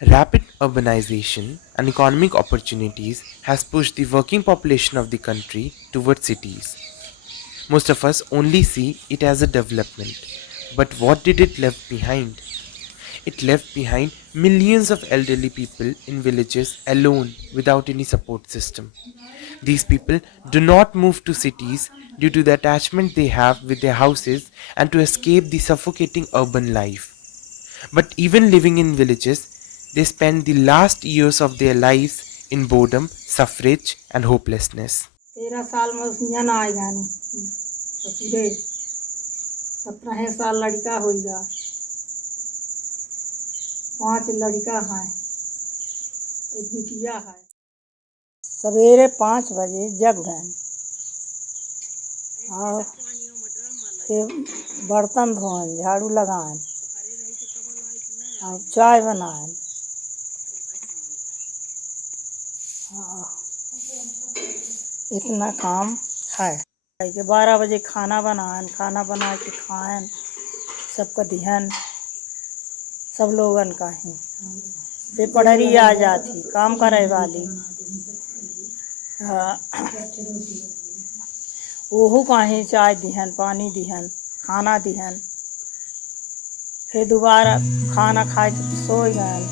Rapid urbanization and economic opportunities has pushed the working population of the country towards cities. Most of us only see it as a development. But what did it leave behind? It left behind millions of elderly people in villages alone without any support system. These people do not move to cities due to the attachment they have with their houses and to escape the suffocating urban life. But even living in villages, they spend the last years of their lives in boredom, suffrage, and hopelessness. 13 साल में उसनिया ना आएगा ससुरे 17 साल लड़का होएगा 5 लड़का है एक बिटिया है। सवेरे 5 बजे जग गए और फिर बर्तन धोएं झाड़ू लगाएं और चाय बनाएं इतना काम है। के 12 बजे खाना बनाएं खाना बना के खाएं सबका ध्यान सब लोगन का ही फिर पढ़री आ जाती काम करे वाली ओहू काहे चाय दिहन पानी दिहन खाना दिहन फिर दोबारा खाना खाए के सो गए।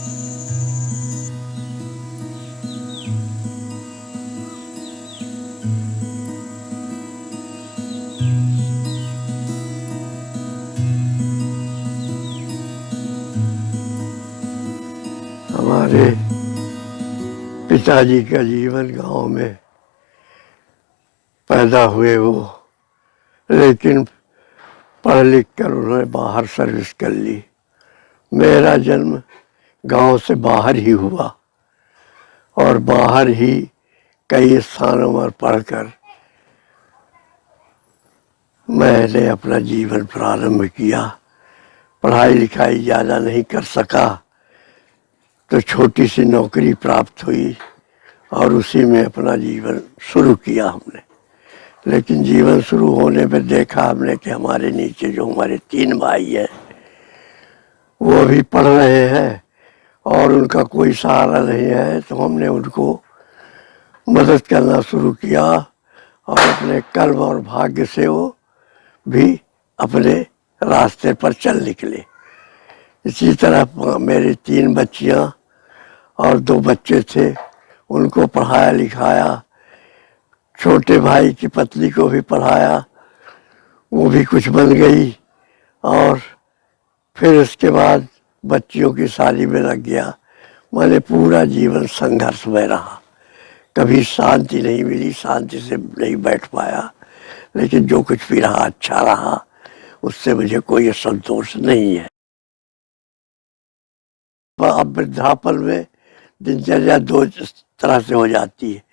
हमारे पिताजी का जीवन गांव में पैदा हुए वो, लेकिन पढ़ लिख कर उन्होंने बाहर सर्विस कर ली। मेरा जन्म गांव से बाहर ही हुआ और बाहर ही कई स्थानों पर पढ़कर मैंने अपना जीवन प्रारंभ किया। पढ़ाई लिखाई ज़्यादा नहीं कर सका तो छोटी सी नौकरी प्राप्त हुई और उसी में अपना जीवन शुरू किया हमने। लेकिन जीवन शुरू होने पर देखा हमने कि हमारे नीचे जो हमारे 3 भाई हैं वो भी पढ़ रहे हैं और उनका कोई सहारा नहीं है, तो हमने उनको मदद करना शुरू किया और अपने कर्म और भाग्य से वो भी अपने रास्ते पर चल निकले। इसी तरह मेरी 3 बच्चियां और 2 बच्चे थे, उनको पढ़ाया लिखाया। छोटे भाई की पत्नी को भी पढ़ाया, वो भी कुछ बन गई और फिर उसके बाद बच्चियों की शादी में लग गया। मैंने पूरा जीवन संघर्ष में रहा, कभी शांति नहीं मिली, शांति से नहीं बैठ पाया, लेकिन जो कुछ भी रहा अच्छा रहा, उससे मुझे कोई संतोष नहीं है। अब वृद्धापन में दिनचर्या 2 तरह से हो जाती है।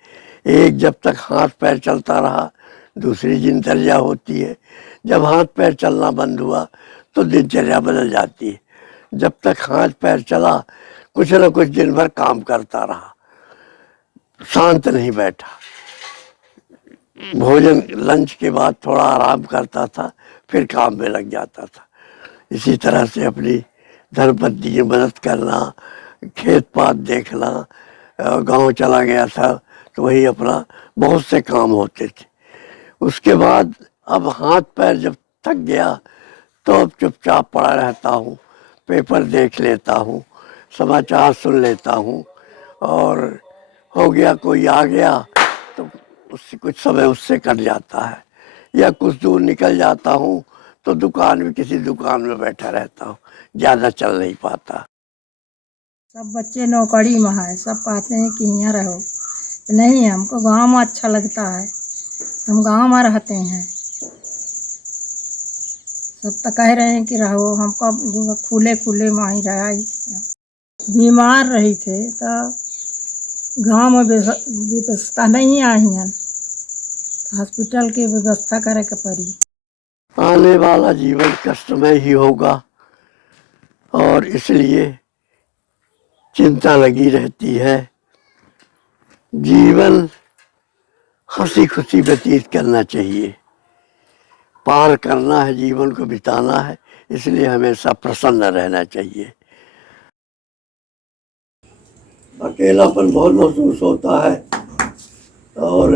एक जब तक हाथ पैर चलता रहा, दूसरी दिनचर्या होती है। जब हाथ पैर चलना बंद हुआ तो दिनचर्या बदल जाती है। जब तक हाथ पैर चला कुछ न कुछ दिन भर काम करता रहा, शांत नहीं बैठा। भोजन लंच के बाद थोड़ा आराम करता था, फिर काम में लग जाता था। इसी तरह से अपनी धर्मपत्नी की मदद करना, खेत पात देखना, गांव चला गया था तो वही अपना बहुत से काम होते थे। उसके बाद अब हाथ पैर जब थक गया तो अब चुपचाप पड़ा रहता हूँ, पेपर देख लेता हूँ, समाचार सुन लेता हूँ और हो गया कोई आ गया तो उससे कुछ समय उससे कट जाता है, या कुछ दूर निकल जाता हूँ तो दुकान में किसी दुकान में बैठा रहता हूँ, ज़्यादा चल नहीं पाता। सब बच्चे नौकरी में है, सब कहते हैं कि यहाँ रहो, तो नहीं हमको गांव में अच्छा लगता है, हम गांव में रहते हैं। सब तो कह रहे हैं कि रहो, हमको खुले खुले में ही रहा ही थे। बीमार रही थे तो गांव में व्यवस्था नहीं आई है, तो हॉस्पिटल की व्यवस्था करे के पड़ी। आने वाला जीवन कष्टमय ही होगा और इसलिए चिंता लगी रहती है। जीवन हंसी खुशी व्यतीत करना चाहिए, पार करना है, जीवन को बिताना है, इसलिए हमेशा प्रसन्न रहना चाहिए। अकेलापन बहुत महसूस होता है और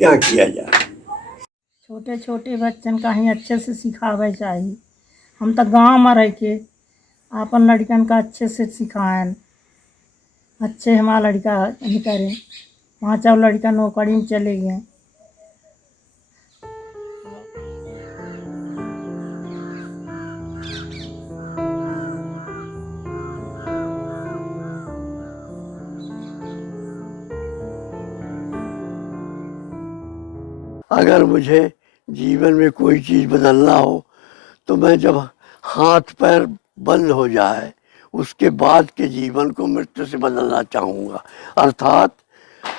क्या किया जाए। छोटे छोटे बच्चन का ही अच्छे से सिखावे चाहिए। हम तो गांव में रह के आपन लड़कन का अच्छे से सिखाएं, अच्छे हमारा लड़का नहीं करें। पाँचों लड़का नौकरी में चले गए। अगर मुझे जीवन में कोई चीज़ बदलना हो तो मैं जब हाथ पैर बंद हो जाए उसके बाद के जीवन को मृत्यु से बदलना चाहूँगा। अर्थात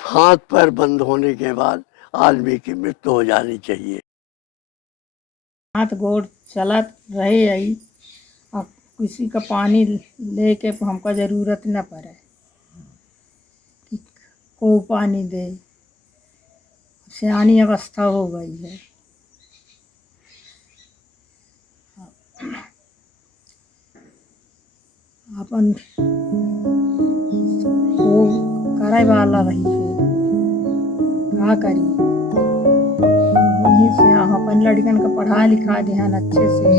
हाथ पैर बंद होने के बाद आदमी की मृत्यु हो जानी चाहिए। हाथ गोड़ चलत रहे आई और किसी का पानी लेके हमको ज़रूरत न पड़े कि को पानी दे। सियानी अवस्था हो गई है। अपन वो करे वाला रही है, क्या करी। वहीं से हम अपन लड़कन का पढ़ा लिखा ध्यान अच्छे से।